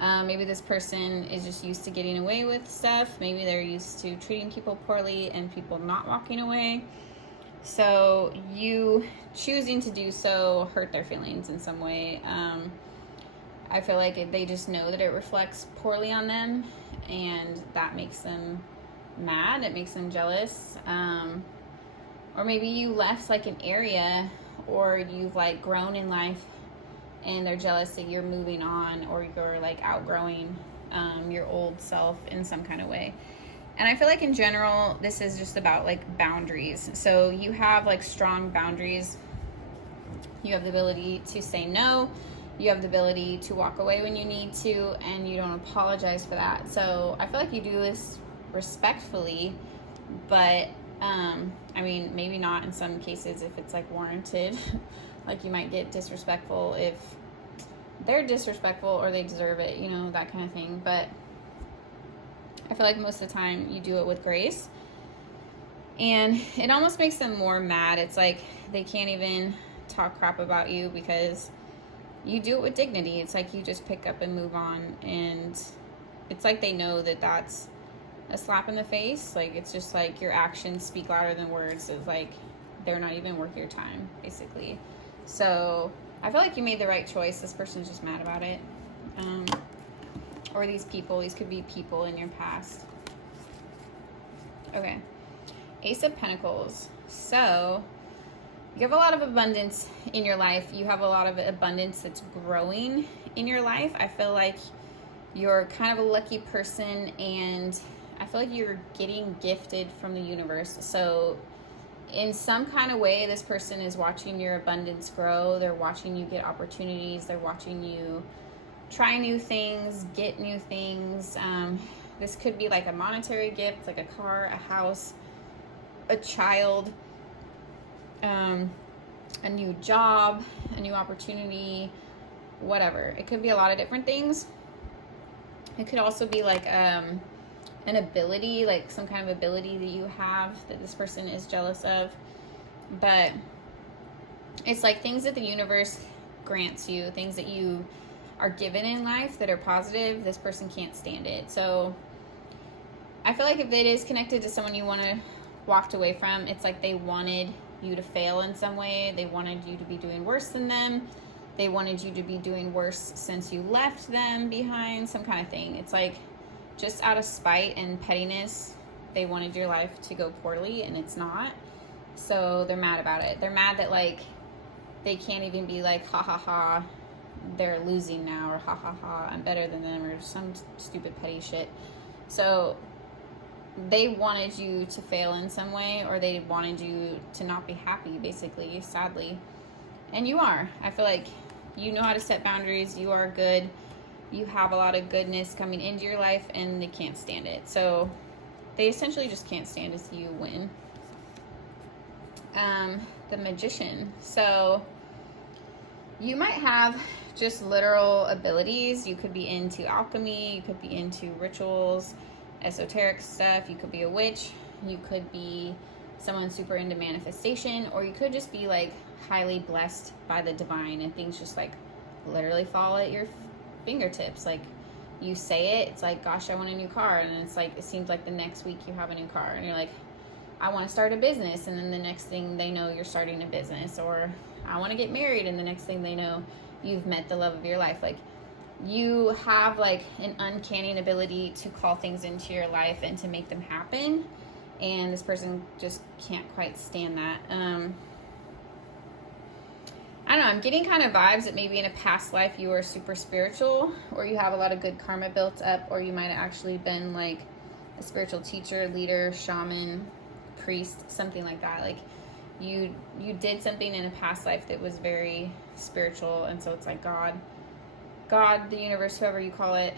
Maybe this person is just used to getting away with stuff. Maybe they're used to treating people poorly and people not walking away. So you choosing to do so hurt their feelings in some way. I feel like they just know that it reflects poorly on them, and that makes them mad. It makes them jealous. Or maybe you left like an area, or you've like grown in life, and they're jealous that you're moving on, or you're like outgrowing your old self in some kind of way. And I feel like in general, this is just about like boundaries. So you have like strong boundaries. You have the ability to say no. You have the ability to walk away when you need to, and you don't apologize for that. So I feel like you do this respectfully, but I mean, maybe not in some cases if it's like warranted. Like, you might get disrespectful if they're disrespectful, or they deserve it, you know, that kind of thing. But I feel like most of the time you do it with grace, and it almost makes them more mad. It's like they can't even talk crap about you because you do it with dignity. It's like you just pick up and move on, and it's like they know that that's a slap in the face. Like, it's just like your actions speak louder than words. It's like they're not even worth your time, basically. So I feel like you made the right choice. This person's just mad about it. Or these people. These could be people in your past. Okay. Ace of Pentacles. So, you have a lot of abundance in your life. You have a lot of abundance that's growing in your life. I feel like you're kind of a lucky person, and I feel like you're getting gifted from the universe. So in some kind of way, this person is watching your abundance grow. They're watching you get opportunities. They're watching you try new things, get new things. This could be like a monetary gift, like a car, a house, a child, a new job, a new opportunity, whatever. It could be a lot of different things. It could also be like an ability, like some kind of ability that you have that this person is jealous of. But it's like things that the universe grants you, things that you are given in life that are positive. This person can't stand it. So I feel like if it is connected to someone you want to walk away from, it's like they wanted you to fail in some way. They wanted you to be doing worse than them. They wanted you to be doing worse since you left them behind, some kind of thing. It's like just out of spite and pettiness, they wanted your life to go poorly, and it's not. So they're mad about it. They're mad that like they can't even be like, ha ha ha, they're losing now, or ha ha ha, I'm better than them, or some stupid petty shit. So they wanted you to fail in some way, or they wanted you to not be happy, basically, sadly. And you are. I feel like you know how to set boundaries. You are good. You have a lot of goodness coming into your life, and they can't stand it. So they essentially just can't stand to see you win. The Magician. So you might have just literal abilities. You could be into alchemy. You could be into rituals, esoteric stuff. You could be a witch. You could be someone super into manifestation, or you could just be like highly blessed by the divine, and things just like literally fall at your fingertips. Like you say it, it's like, gosh, I want a new car, and it's like it seems like the next week you have a new car, and you're like, I want to start a business, and then the next thing they know, you're starting a business. Or I want to get married, and the next thing they know, you've met the love of your life. Like you have like an uncanny ability to call things into your life and to make them happen, and this person just can't quite stand that. I don't know, I'm getting kind of vibes that maybe in a past life you were super spiritual, or you have a lot of good karma built up, or you might have actually been like a spiritual teacher, leader, shaman, priest, something like that. Like you did something in a past life that was very spiritual, and so it's like God, the universe, whoever you call it,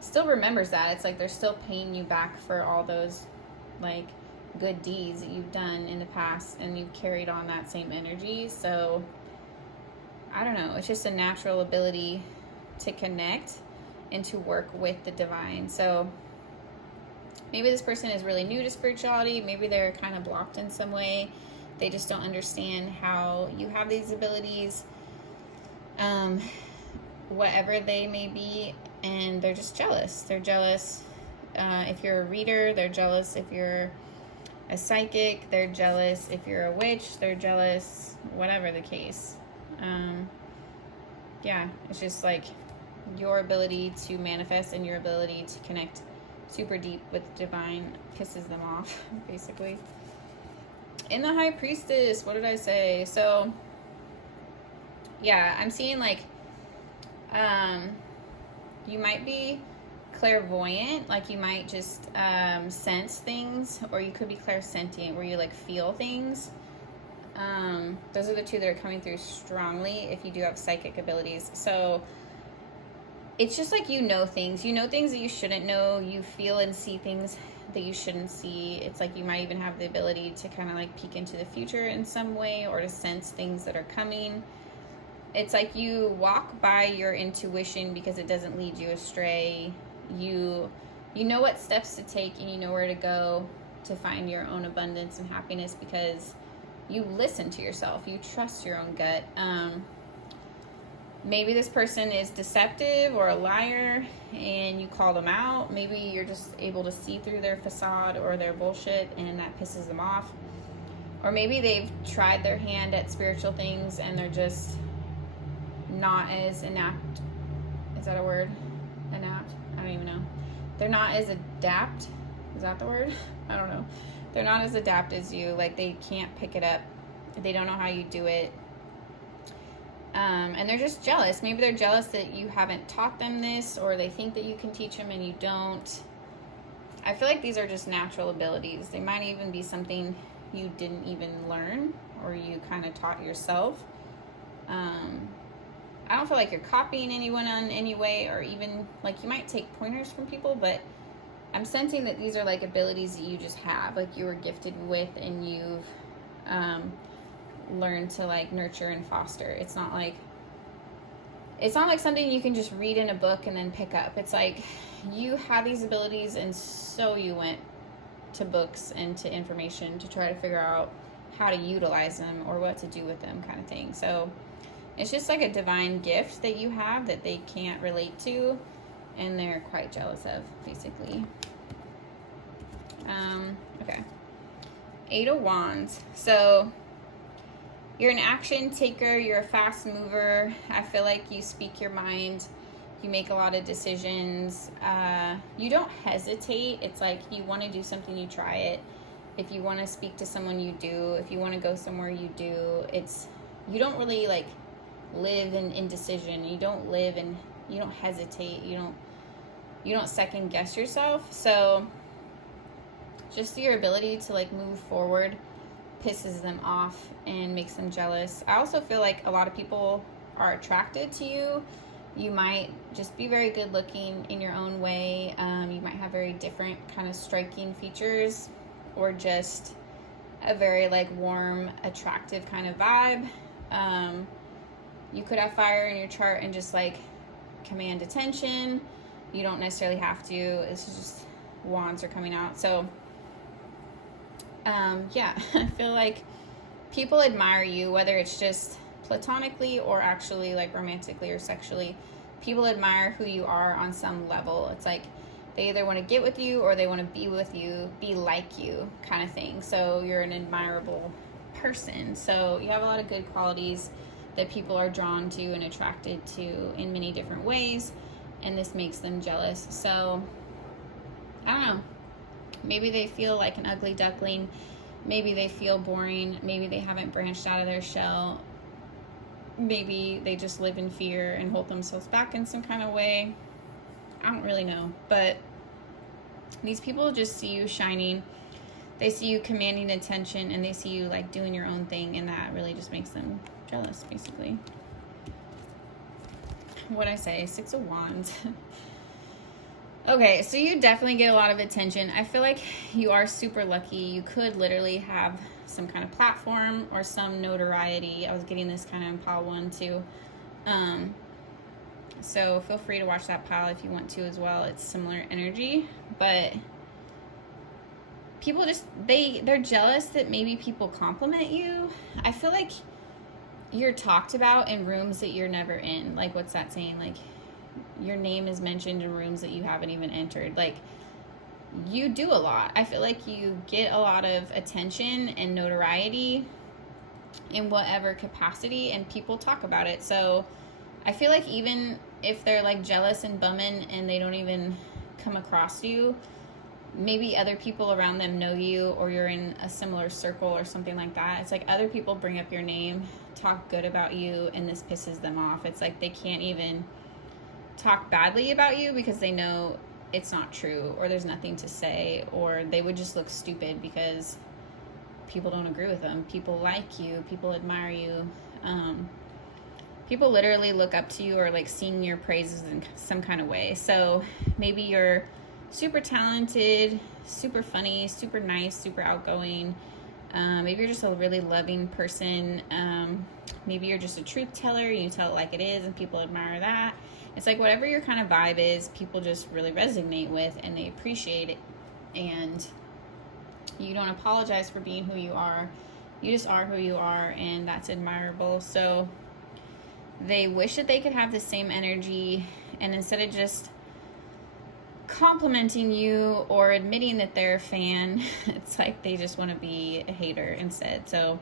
still remembers that. It's like they're still paying you back for all those like good deeds that you've done in the past, and you've carried on that same energy. So I don't know, it's just a natural ability to connect and to work with the divine. So maybe this person is really new to spirituality. Maybe they're kind of blocked in some way. They just don't understand how you have these abilities, whatever they may be, and they're just jealous. They're jealous if you're a reader. They're jealous if you're a psychic. They're jealous if you're a witch. They're jealous, whatever the case. Yeah, it's just like your ability to manifest and your ability to connect super deep with divine pisses them off, basically. In the High Priestess, what did I say? So yeah, I'm seeing like you might be clairvoyant, like you might just sense things, or you could be clairsentient, where you like feel things. Those are the two that are coming through strongly if you do have psychic abilities. So it's just like you know things that you shouldn't know. You feel and see things that you shouldn't see. It's like you might even have the ability to kind of like peek into the future in some way, or to sense things that are coming. It's like you walk by your intuition because it doesn't lead you astray. You know what steps to take, and you know where to go to find your own abundance and happiness because you listen to yourself. You trust your own gut. Maybe this person is deceptive or a liar, and you call them out. Maybe you're just able to see through their facade or their bullshit, and that pisses them off. Or maybe they've tried their hand at spiritual things, and they're just not as inept Is that a word? Enapt? I don't even know. They're not as adept. Is that the word? I don't know. They're not as adept as you. Like, they can't pick it up. They don't know how you do it. And they're just jealous. Maybe they're jealous that you haven't taught them this, or they think that you can teach them and you don't. I feel like these are just natural abilities. They might even be something you didn't even learn, or you kind of taught yourself. I don't feel like you're copying anyone in any way, or even, like, you might take pointers from people, but I'm sensing that these are, like, abilities that you just have, like, you were gifted with, and you've learned to, like, nurture and foster. It's not like something you can just read in a book and then pick up. It's like you have these abilities, and so you went to books and to information to try to figure out how to utilize them or what to do with them, kind of thing. So it's just like a divine gift that you have that they can't relate to, and they're quite jealous of, basically. Okay. 8 of Wands. So you're an action taker. You're a fast mover. I feel like you speak your mind. You make a lot of decisions. You don't hesitate. It's like you want to do something, you try it. If you want to speak to someone, you do. If you want to go somewhere, you do. You don't really, like, live in indecision. You don't live and you don't hesitate. You don't second guess yourself. So just your ability to, like, move forward pisses them off and makes them jealous. I also feel like a lot of people are attracted to you. You might just be very good looking in your own way. You might have very different kind of striking features, or just a very, like, warm, attractive kind of vibe. You could have fire in your chart and just, like, command attention. You don't necessarily have to. This is just wands are coming out. So yeah, I feel like people admire you, whether it's just platonically or actually, like, romantically or sexually. People admire who you are on some level. It's like they either want to get with you or they want to be with you, be like you, kind of thing. So you're an admirable person. So you have a lot of good qualities that people are drawn to and attracted to in many different ways, and this makes them jealous. So I don't know. Maybe they feel like an ugly duckling. Maybe they feel boring. Maybe they haven't branched out of their shell. Maybe they just live in fear and hold themselves back in some kind of way. I don't really know. But these people just see you shining. They see you commanding attention, and they see you, like, doing your own thing, and that really just makes them jealous, basically. What'd I say? 6 of Wands. Okay, so you definitely get a lot of attention. I feel like you are super lucky. You could literally have some kind of platform or some notoriety. I was getting this kind of in pile 1 too. So feel free to watch that pile if you want to as well. It's similar energy, but people just, they're jealous that maybe people compliment you. I feel like you're talked about in rooms that you're never in. Like, what's that saying? Like, your name is mentioned in rooms that you haven't even entered. Like, you do a lot. I feel like you get a lot of attention and notoriety in whatever capacity, and people talk about it. So I feel like even if they're, like, jealous and bumming and they don't even come across you, maybe other people around them know you, or you're in a similar circle or something like that. It's like other people bring up your name, talk good about you, and this pisses them off. It's like they can't even talk badly about you because they know it's not true, or there's nothing to say, or they would just look stupid because people don't agree with them. People like you, people admire you. People literally look up to you or, like, sing your praises in some kind of way. So maybe you're super talented, super funny, super nice, super outgoing. Maybe you're just a really loving person. Maybe you're just a truth teller. You tell it like it is, and people admire that. It's like whatever your kind of vibe is, people just really resonate with, and they appreciate it. And you don't apologize for being who you are. You just are who you are, and that's admirable. So they wish that they could have the same energy, and instead of just complimenting you or admitting that they're a fan, it's like they just want to be a hater instead. So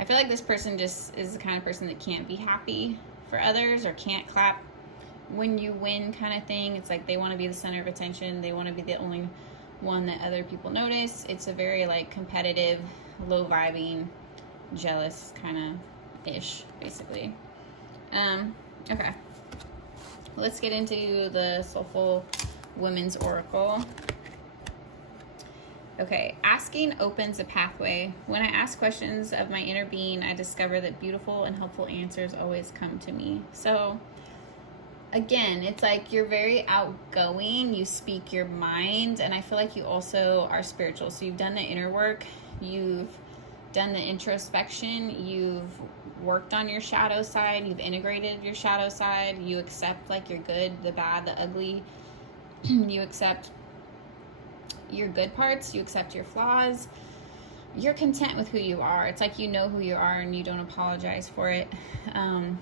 I feel like this person just is the kind of person that can't be happy for others, or can't clap when you win kind of thing. It's like they want to be the center of attention. They want to be the only one that other people notice. It's a very like competitive, low vibing, jealous kind of ish, basically. Okay. Let's get into the Soulful Women's Oracle. Okay, asking opens a pathway. When I ask questions of my inner being, I discover that beautiful and helpful answers always come to me. So, again, it's like you're very outgoing, you speak your mind, and I feel like you also are spiritual. So you've done the inner work, you've done the introspection, you've worked on your shadow side, you've integrated your shadow side, you accept like your good, the bad, the ugly, you accept your good parts, you accept your flaws, you're content with who you are. It's like you know who you are and you don't apologize for it. And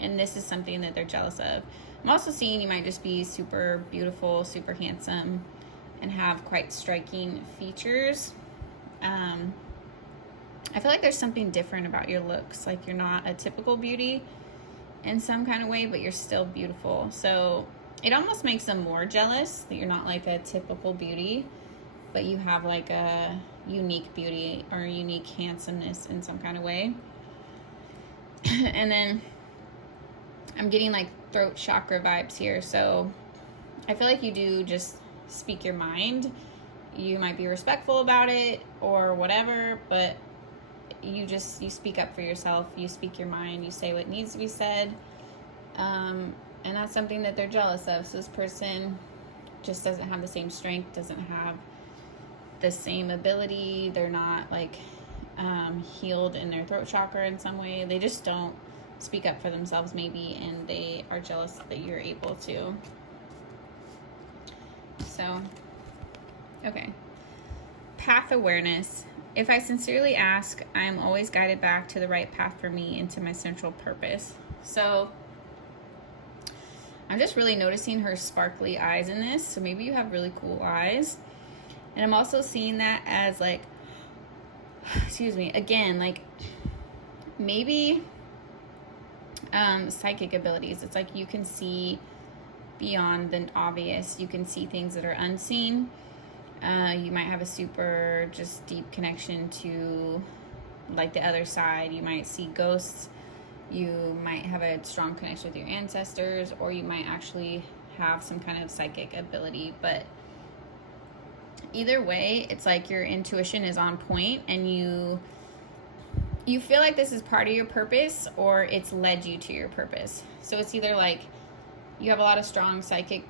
this is something that they're jealous of. I'm also seeing you might just be super beautiful, super handsome, and have quite striking features. I feel like there's something different about your looks. Like you're not a typical beauty in some kind of way, but you're still beautiful. So it almost makes them more jealous that you're not like a typical beauty, but you have like a unique beauty or a unique handsomeness in some kind of way. And then I'm getting like throat chakra vibes here. So I feel like you do just speak your mind. You might be respectful about it or whatever, but you speak up for yourself. You speak your mind. You say what needs to be said. And that's something that they're jealous of. So this person just doesn't have the same strength, doesn't have the same ability. They're not like healed in their throat chakra in some way. They just don't speak up for themselves maybe, and they are jealous that you're able to. So, okay. Path awareness. If I sincerely ask, I am always guided back to the right path for me and to my central purpose. So I'm just really noticing her sparkly eyes in this. So maybe you have really cool eyes. And I'm also seeing that as like, excuse me, again, like maybe psychic abilities. It's like you can see beyond the obvious. You can see things that are unseen. You might have a super just deep connection to like the other side. You might see ghosts. You might have a strong connection with your ancestors, or you might actually have some kind of psychic ability. But either way, it's like your intuition is on point, and you feel like this is part of your purpose, or it's led you to your purpose. So it's either like you have a lot of strong psychic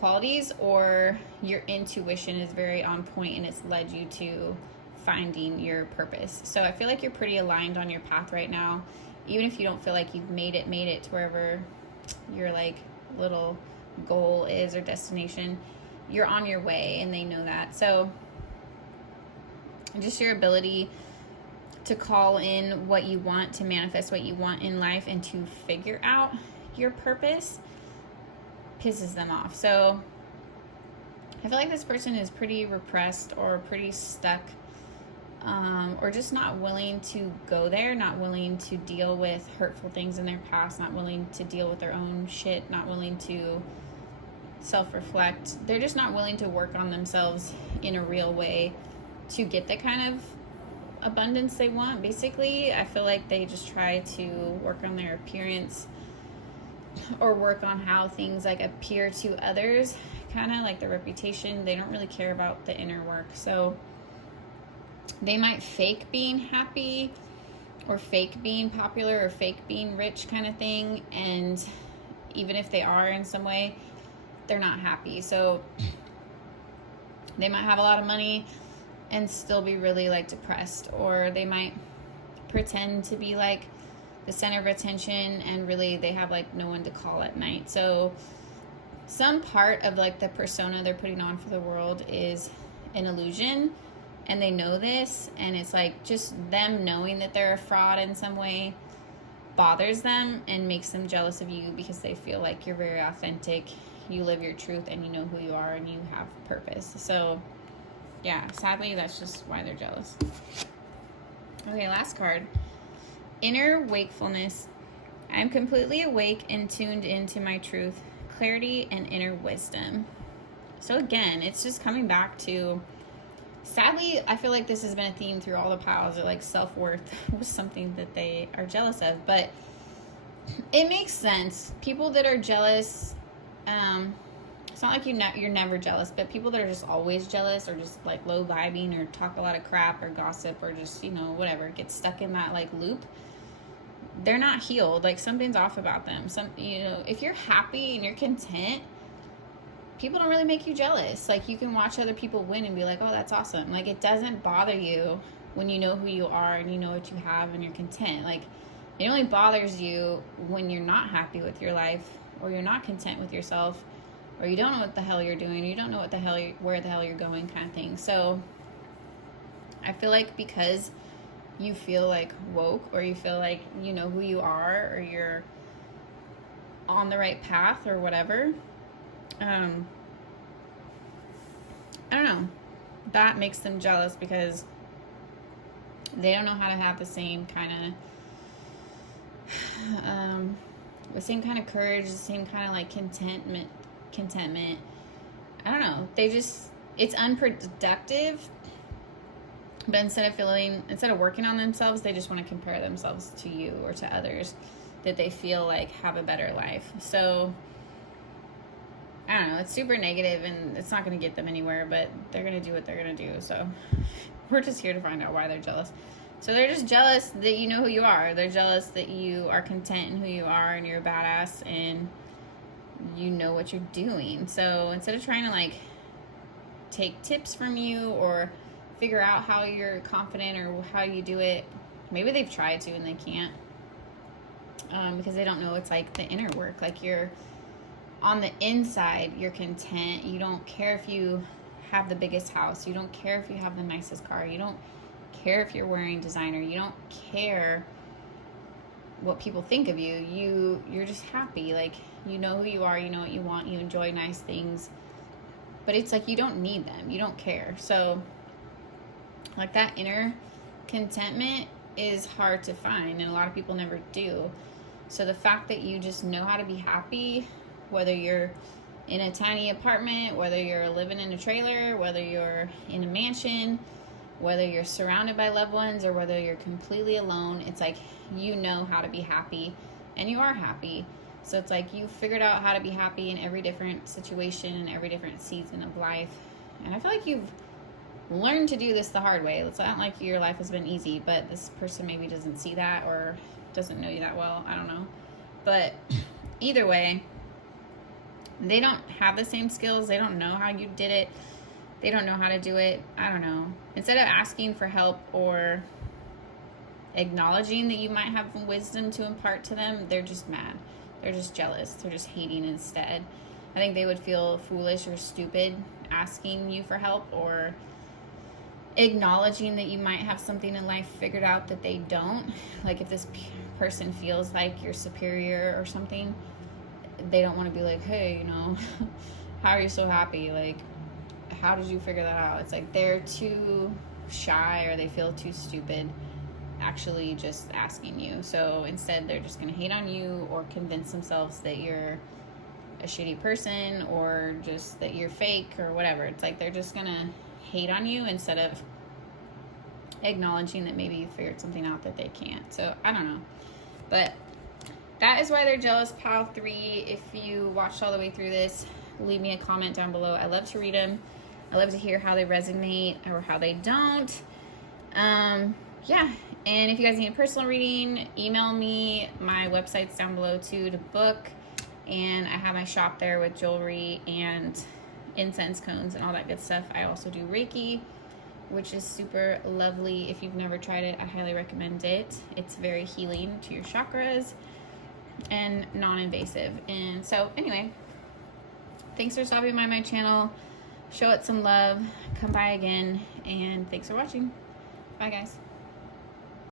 qualities, or your intuition is very on point and it's led you to finding your purpose. So I feel like you're pretty aligned on your path right now. Even if you don't feel like you've made it to wherever your like little goal is or destination, you're on your way, and they know that. So just your ability to call in what you want, to manifest what you want in life, and to figure out your purpose pisses them off. So I feel like this person is pretty repressed or pretty stuck, or just not willing to go there, not willing to deal with hurtful things in their past, not willing to deal with their own shit, not willing to self-reflect. They're just not willing to work on themselves in a real way to get the kind of abundance they want. Basically, I feel like they just try to work on their appearance or work on how things like appear to others, kind of like their reputation. They don't really care about the inner work. So they might fake being happy, or fake being popular, or fake being rich kind of thing. And even if they are in some way, they're not happy. So they might have a lot of money and still be really like depressed, or they might pretend to be like the center of attention and really they have like no one to call at night. So some part of like the persona they're putting on for the world is an illusion, and they know this, and it's like just them knowing that they're a fraud in some way bothers them and makes them jealous of you, because they feel like you're very authentic, you live your truth, and you know who you are, and you have purpose. So yeah, sadly, that's just why they're jealous. Okay, last card. Inner wakefulness. I'm completely awake and tuned into my truth, clarity and inner wisdom. So again, it's just coming back to, sadly, I feel like this has been a theme through all the piles, that like self-worth was something that they are jealous of, but it makes sense. People that are jealous, it's not like you're never jealous, but people that are just always jealous, or just like low vibing, or talk a lot of crap, or gossip, or just, you know, whatever, get stuck in that like loop, they're not healed. Like something's off about them. You know, if you're happy and you're content, people don't really make you jealous. Like you can watch other people win and be like, oh, that's awesome. Like it doesn't bother you when you know who you are and you know what you have and you're content. Like it only bothers you when you're not happy with your life, or you're not content with yourself, or you don't know what the hell you're doing, you don't know what the hell where the hell you're going, kind of thing. So I feel like because you feel like woke, or you feel like you know who you are, or you're on the right path, or whatever, I don't know, that makes them jealous, because they don't know how to have the same kind of courage, the same kind of like contentment. I don't know, it's unproductive. But instead of working on themselves, they just want to compare themselves to you or to others that they feel like have a better life. So I don't know, it's super negative and it's not going to get them anywhere, but they're going to do what they're going to do. So we're just here to find out why they're jealous. So they're just jealous that you know who you are. They're jealous that you are content in who you are and you're a badass and you know what you're doing. So instead of trying to like take tips from you or figure out how you're confident or how you do it, maybe they've tried to and they can't, because they don't know it's like the inner work. Like you're on the inside, you're content. You don't care if you have the biggest house. You don't care if you have the nicest car. You don't care if you're wearing designer. You don't care what people think of you. You're just happy. Like you know who you are, you know what you want, you enjoy nice things, but it's like you don't need them, you don't care. So like that inner contentment is hard to find, and a lot of people never do. So the fact that you just know how to be happy, whether you're in a tiny apartment, whether you're living in a trailer, whether you're in a mansion, whether you're surrounded by loved ones, or whether you're completely alone, it's like you know how to be happy, and you are happy. So it's like you figured out how to be happy in every different situation and every different season of life. And I feel like you've learned to do this the hard way. It's not like your life has been easy, but this person maybe doesn't see that or doesn't know you that well. I don't know. But either way, they don't have the same skills. They don't know how you did it. They don't know how to do it. I don't know. Instead of asking for help or acknowledging that you might have wisdom to impart to them, they're just mad. They're just jealous. They're just hating instead. I think they would feel foolish or stupid asking you for help or acknowledging that you might have something in life figured out that they don't. Like if this person feels like you're superior or something, they don't want to be like, hey, you know, how are you so happy? Like, how did you figure that out? It's like they're too shy or they feel too stupid actually just asking you. So instead they're just going to hate on you or convince themselves that you're a shitty person or just that you're fake or whatever. It's like they're just going to hate on you instead of acknowledging that maybe you figured something out that they can't. So I don't know, but that is why they're jealous, pile 3. If you watched all the way through this, leave me a comment down below. I love to read them. I love to hear how they resonate or how they don't. Yeah, and if you guys need a personal reading, email me. My website's down below too to book, and I have my shop there with jewelry and incense cones and all that good stuff. I also do Reiki, which is super lovely. If you've never tried it, I highly recommend it. It's very healing to your chakras and non-invasive. And so anyway, thanks for stopping by my channel. Show it some love, come by again, and thanks for watching. Bye guys.